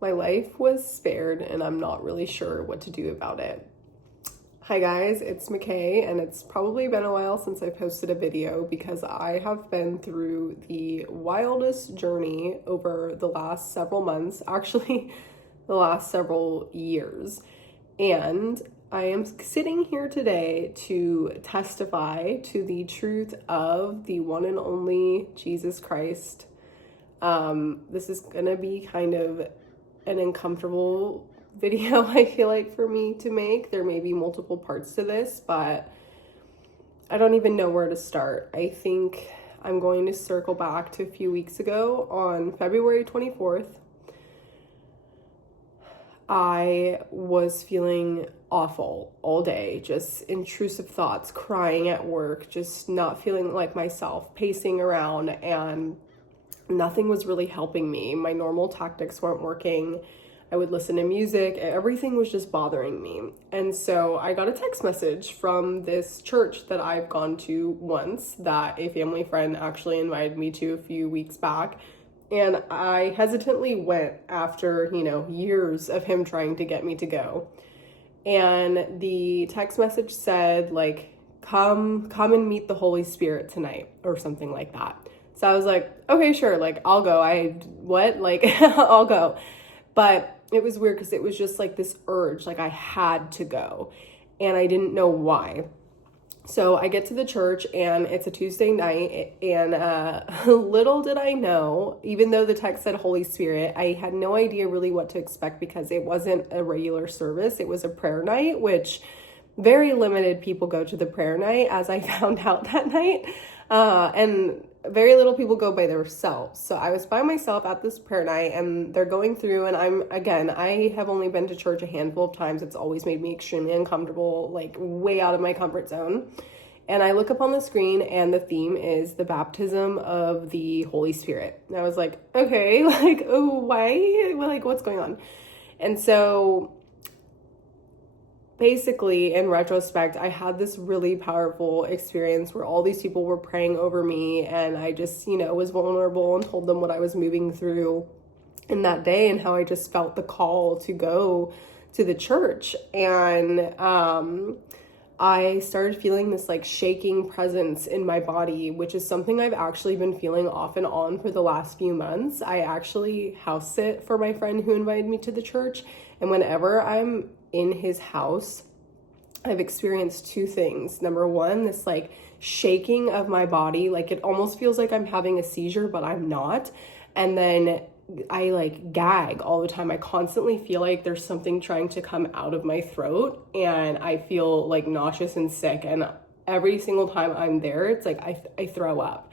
my life was spared and I'm not really sure what to do about it. Hi guys, it's McKay, and it's probably been a while since I posted a video because I have been through the wildest journey over the last several months, actually the last several years. And I am sitting here today to testify to the truth of the one and only Jesus Christ. This is gonna be kind of an uncomfortable video, I feel like, for me to make. There may be multiple parts to this, but I don't even know where to start. I think I'm going to circle back to a few weeks ago on February 24th. I was feeling awful all day, just intrusive thoughts, crying at work, just not feeling like myself, pacing around, and nothing was really helping me. My normal tactics weren't working. I would listen to music. Everything was just bothering me. And so I got a text message from this church that I've gone to once, that a family friend actually invited me to a few weeks back. And I hesitantly went after, years of him trying to get me to go. And the text message said, come and meet the Holy Spirit tonight, or something like that. So I was like, okay, sure, I'll go. I'll go. But it was weird because it was just this urge, I had to go, and I didn't know why. So I get to the church, and it's a Tuesday night, and little did I know, even though the text said Holy Spirit, I had no idea really what to expect because it wasn't a regular service. It was a prayer night, which very limited people go to the prayer night, as I found out that night. And very little people go by themselves. So I was by myself at this prayer night, and they're going through, and I have only been to church a handful of times. It's always made me extremely uncomfortable, way out of my comfort zone. And I look up on the screen, and the theme is the baptism of the Holy Spirit. And I was like, okay, why? What's going on? And so basically, in retrospect, I had this really powerful experience where all these people were praying over me, and I just, was vulnerable and told them what I was moving through in that day and how I just felt the call to go to the church. And I started feeling this shaking presence in my body, which is something I've actually been feeling off and on for the last few months. I actually house sit for my friend who invited me to the church, and whenever I'm in his house, I've experienced two things. Number one, this shaking of my body, it almost feels like I'm having a seizure, but I'm not. And then I gag all the time. I constantly feel like there's something trying to come out of my throat, and I feel nauseous and sick. And every single time I'm there, it's I throw up.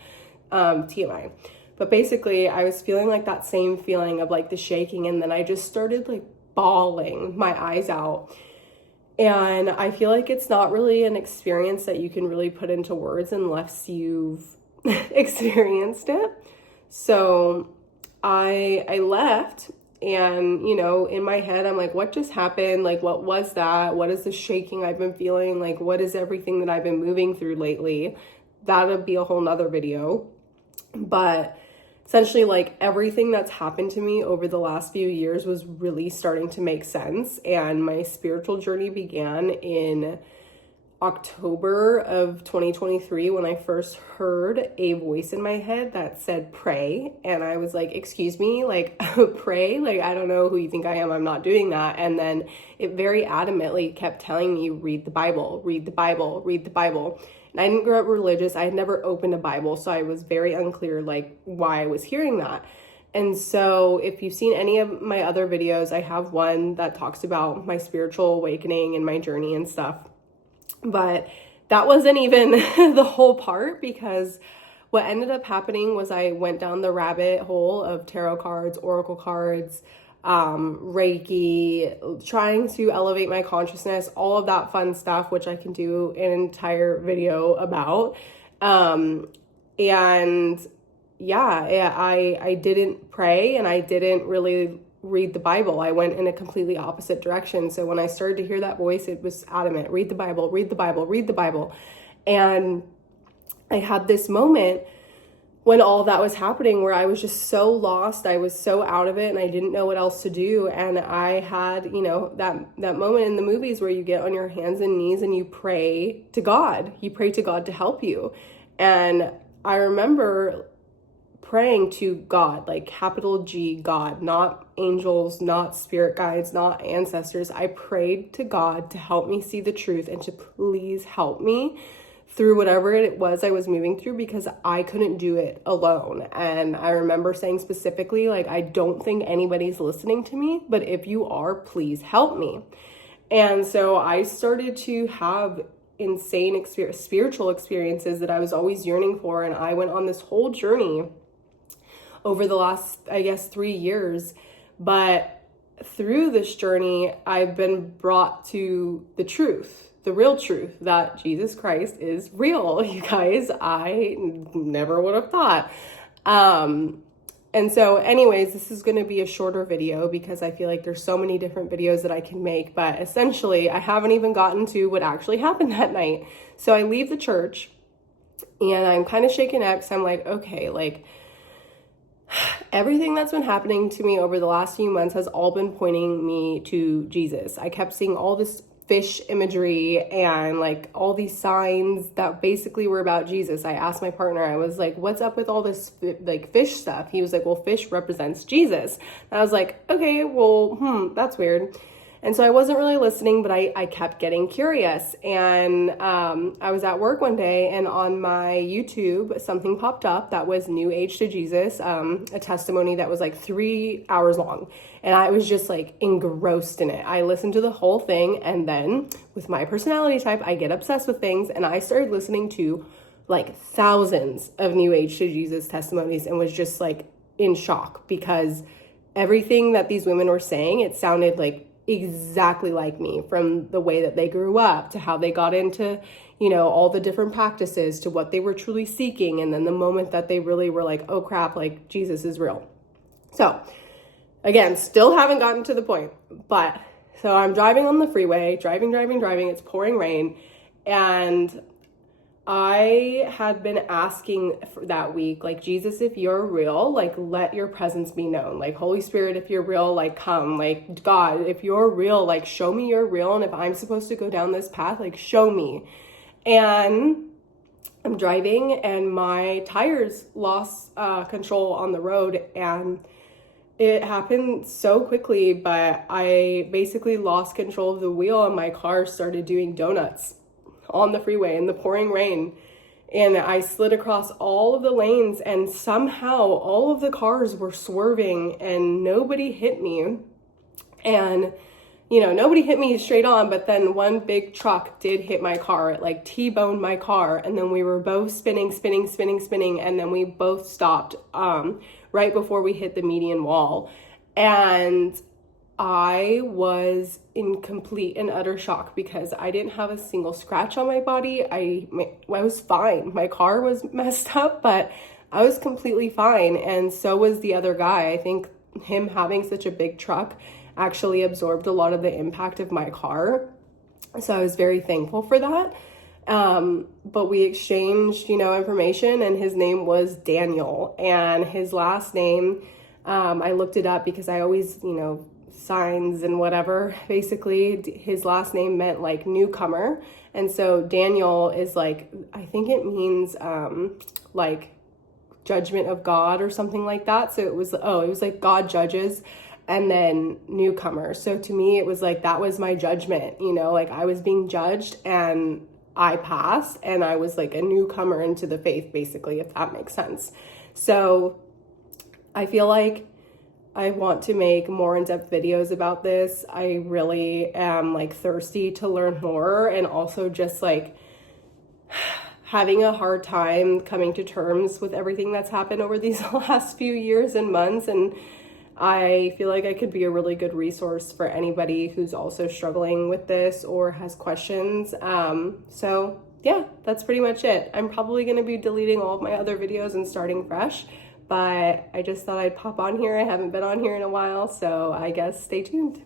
TMI. But basically, I was feeling that same feeling of the shaking, and then I just started bawling my eyes out. And I feel like it's not really an experience that you can really put into words unless you've experienced it. So I left, and in my head I'm what just happened? What was that? What is the shaking I've been feeling? What is everything that I've been moving through lately? That'll be a whole nother video. But essentially, everything that's happened to me over the last few years was really starting to make sense. And my spiritual journey began in October of 2023 when I first heard a voice in my head that said, pray. And I was excuse me, pray? I don't know who you think I am. I'm not doing that. And then it very adamantly kept telling me, read the Bible, read the Bible, read the Bible. And I didn't grow up religious. I had never opened a Bible, so I was very unclear why I was hearing that. And so if you've seen any of my other videos, I have one that talks about my spiritual awakening and my journey and stuff. But that wasn't even the whole part, because what ended up happening was I went down the rabbit hole of tarot cards, oracle cards, Reiki, trying to elevate my consciousness, all of that fun stuff, which I can do an entire video about. I didn't pray, and I didn't really read the Bible. I went in a completely opposite direction. So when I started to hear that voice, it was adamant, read the Bible, read the Bible, read the Bible. And I had this moment when all that was happening, where I was just so lost, I was so out of it, and I didn't know what else to do. And I had, that moment in the movies where you get on your hands and knees and you pray to God. You pray to God to help you. And I remember praying to God, like capital G, God, not angels, not spirit guides, not ancestors. I prayed to God to help me see the truth and to please help me through whatever it was I was moving through, because I couldn't do it alone. And I remember saying specifically, like, I don't think anybody's listening to me, but if you are, please help me. And so I started to have insane spiritual experiences that I was always yearning for. And I went on this whole journey over the last, 3 years. But through this journey, I've been brought to the truth, the real truth, that Jesus Christ is real, you guys. I never would have thought. And so anyways, this is going to be a shorter video because I feel like there's so many different videos that I can make, but essentially I haven't even gotten to what actually happened that night. So I leave the church and I'm kind of shaken up because I'm like, okay, like, everything that's been happening to me over the last few months has all been pointing me to Jesus. I kept seeing all this fish imagery and like all these signs that basically were about Jesus. I asked my partner, I was like, what's up with all this like fish stuff? He was like, well, fish represents Jesus. And I was like, okay, well, that's weird. And so I wasn't really listening, but I kept getting curious. And I was at work one day and on my YouTube, something popped up that was New Age to Jesus, a testimony that was like 3 hours long. And I was just like engrossed in it. I listened to the whole thing. And then with my personality type, I get obsessed with things. And I started listening to like thousands of New Age to Jesus testimonies and was just like in shock, because everything that these women were saying, it sounded like exactly like me, from the way that they grew up to how they got into, all the different practices to what they were truly seeking. And then the moment that they really were like, oh crap, like Jesus is real. So again, still haven't gotten to the point, but so I'm driving on the freeway, driving. It's pouring rain. And I had been asking for that week, like, Jesus, if you're real, like, let your presence be known. Like, Holy Spirit, if you're real, like, come. Like, God, if you're real, like, show me you're real. And if I'm supposed to go down this path, like, show me. And I'm driving and my tires lost control on the road. And it happened so quickly, but I basically lost control of the wheel and my car started doing donuts on the freeway in the pouring rain. And I slid across all of the lanes and somehow all of the cars were swerving and nobody hit me. And, nobody hit me straight on, but then one big truck did hit my car. It like T-boned my car. And then we were both spinning. And then we both stopped right before we hit the median wall. And I was in complete and utter shock because I didn't have a single scratch on my body. I was fine. My car was messed up, but I was completely fine. And so was the other guy. I think him having such a big truck actually absorbed a lot of the impact of my car. So I was very thankful for that. But we exchanged, information, and his name was Daniel, and his last name, I looked it up because I always, signs and whatever, basically his last name meant like newcomer. And so Daniel is like, I think it means, like judgment of God or something like that. So it was like God judges and then newcomer. So to me, it was like, that was my judgment, like I was being judged and I passed and I was like a newcomer into the faith, basically, if that makes sense. So I feel like I want to make more in-depth videos about this. I really am like thirsty to learn more, and also just like having a hard time coming to terms with everything that's happened over these last few years and months. And I feel like I could be a really good resource for anybody who's also struggling with this or has questions. So yeah, that's pretty much it. I'm probably going to be deleting all of my other videos and starting fresh, but I just thought I'd pop on here. I haven't been on here in a while, so I guess stay tuned.